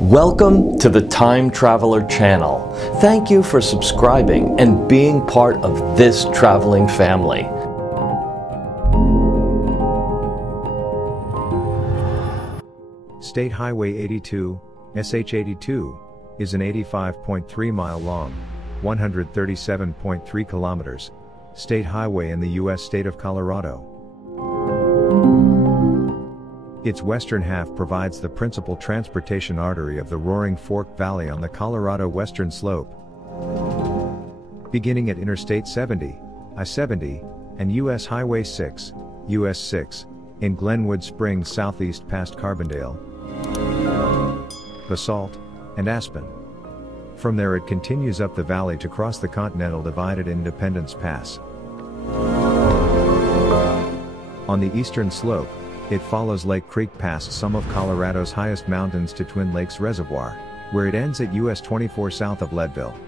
Welcome to the Time Traveler channel. Thank you for subscribing and being part of this traveling family. State Highway 82, SH82, is an 85.3 mile long, 137.3 kilometers, state highway in the U.S. state of Colorado. Its western half provides the principal transportation artery of the Roaring Fork Valley on the Colorado western slope. Beginning at Interstate 70, I-70, and U.S. Highway 6, US 6, in Glenwood Springs southeast past Carbondale, Basalt, and Aspen. From there it continues up the valley to cross the Continental Divide at Independence Pass. On the eastern slope, it follows Lake Creek past some of Colorado's highest mountains to Twin Lakes Reservoir, where it ends at US 24 south of Leadville.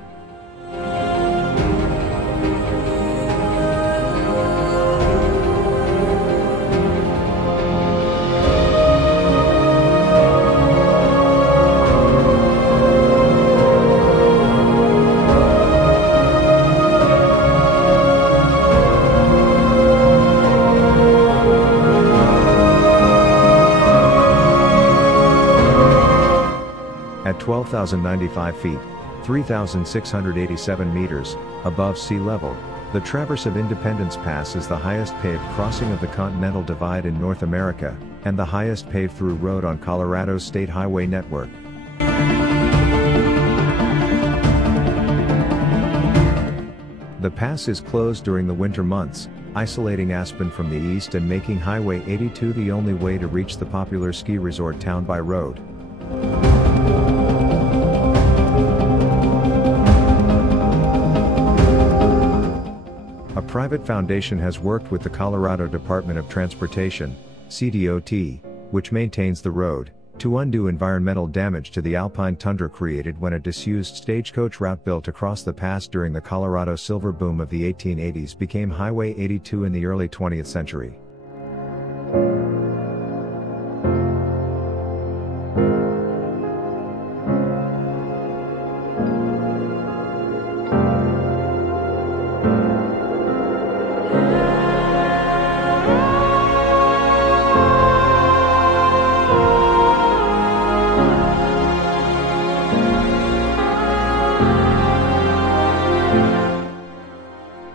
At 12,095 feet, 3,687 meters, above sea level, the Traverse of Independence Pass is the highest paved crossing of the Continental Divide in North America, and the highest paved through road on Colorado's state highway network. The pass is closed during the winter months, isolating Aspen from the east and making Highway 82 the only way to reach the popular ski resort town by road. A private foundation has worked with the Colorado Department of Transportation, CDOT, which maintains the road, to undo environmental damage to the alpine tundra created when a disused stagecoach route built across the pass during the Colorado silver boom of the 1880s became Highway 82 in the early 20th century.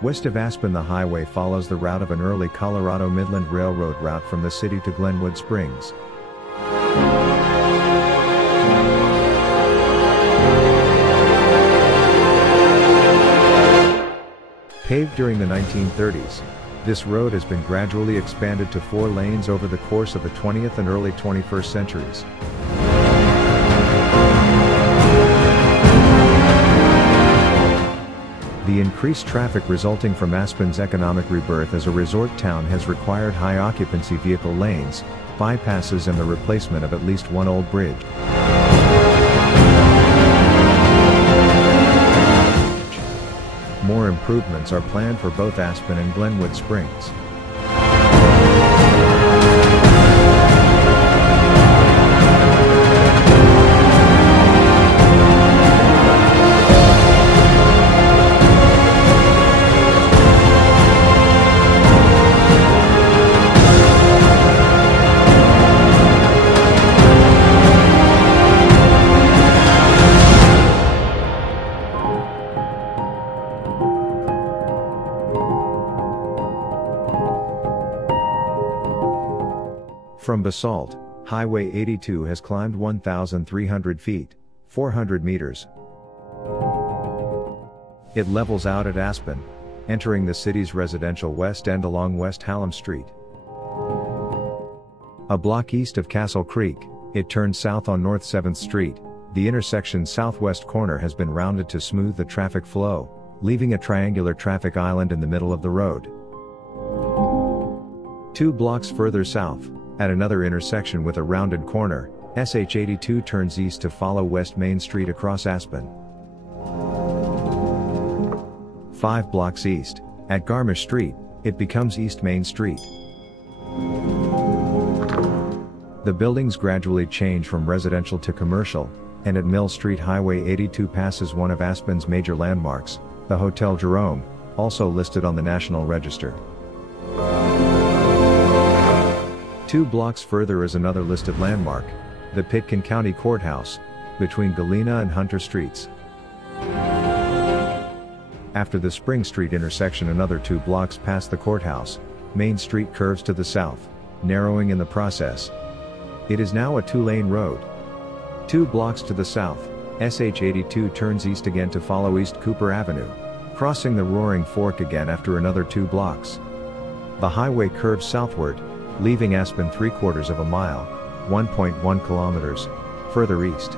West of Aspen, the highway follows the route of an early Colorado Midland Railroad route from the city to Glenwood Springs. Paved during the 1930s, this road has been gradually expanded to 4 lanes over the course of the 20th and early 21st centuries. The increased traffic resulting from Aspen's economic rebirth as a resort town has required high-occupancy vehicle lanes, bypasses and the replacement of at least one old bridge. More improvements are planned for both Aspen and Glenwood Springs. From Basalt, Highway 82 has climbed 1,300 feet, 400 meters. It levels out at Aspen, entering the city's residential west end along West Hallam Street. A block east of Castle Creek, it turns south on North 7th Street. The intersection's southwest corner has been rounded to smooth the traffic flow, leaving a triangular traffic island in the middle of the road. 2 blocks further south, at another intersection with a rounded corner, SH82 turns east to follow West Main Street across Aspen. 5 blocks east, at Garmish Street, it becomes East Main Street. The buildings gradually change from residential to commercial, and at Mill Street Highway 82 passes one of Aspen's major landmarks, the Hotel Jerome, also listed on the National Register. 2 blocks further is another listed landmark, the Pitkin County Courthouse, between Galena and Hunter Streets. After the Spring Street intersection, another 2 blocks past the courthouse, Main Street curves to the south, narrowing in the process. It is now a 2-lane road. 2 blocks to the south, SH 82 turns east again to follow East Cooper Avenue, crossing the Roaring Fork again after another 2 blocks. The highway curves southward, leaving Aspen 3/4 of a mile, 1.1 kilometers, further east.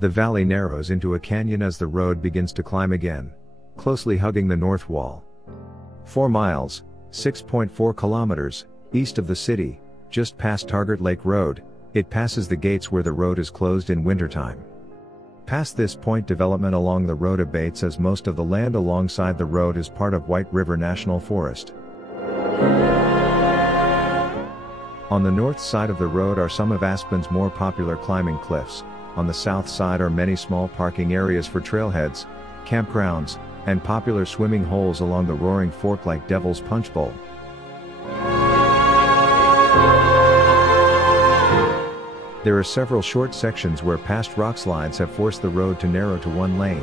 The valley narrows into a canyon as the road begins to climb again, closely hugging the north wall. 4 miles, 6.4 kilometers, east of the city, just past Target Lake Road, it passes the gates where the road is closed in wintertime. Past this point, development along the road abates as most of the land alongside the road is part of White River National Forest. On the north side of the road are some of Aspen's more popular climbing cliffs. On the south side are many small parking areas for trailheads, campgrounds, and popular swimming holes along the Roaring Fork like Devil's Punch Bowl. There are several short sections where past rock slides have forced the road to narrow to 1 lane.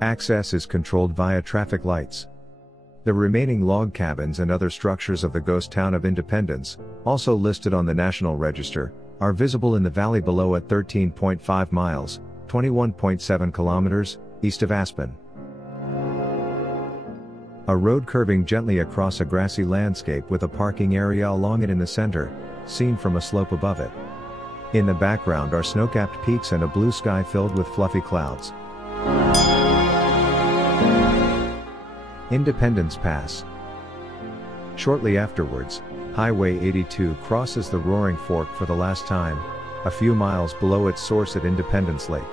Access is controlled via traffic lights. The remaining log cabins and other structures of the ghost town of Independence, also listed on the National Register, are visible in the valley below at 13.5 miles, 21.7 kilometers, east of Aspen. A road curving gently across a grassy landscape with a parking area along it in the center, seen from a slope above it. In the background are snow-capped peaks and a blue sky filled with fluffy clouds. Independence Pass. Shortly afterwards, Highway 82 crosses the Roaring Fork for the last time, a few miles below its source at Independence Lake.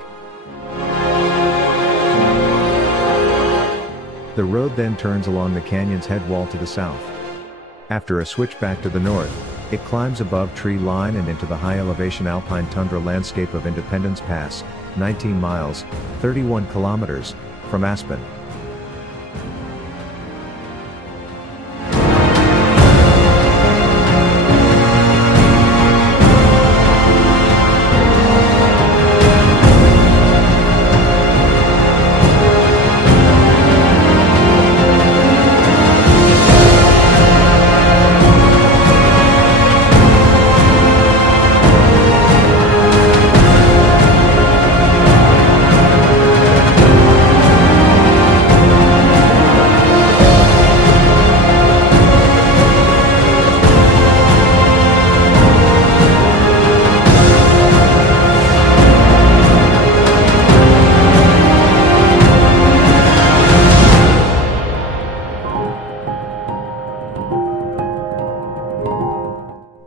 The road then turns along the canyon's head wall to the south. After a switchback to the north, it climbs above tree line and into the high-elevation alpine tundra landscape of Independence Pass, 19 miles, 31 kilometers, from Aspen.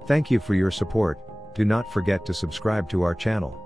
Thank you for your support. Do not forget to subscribe to our channel.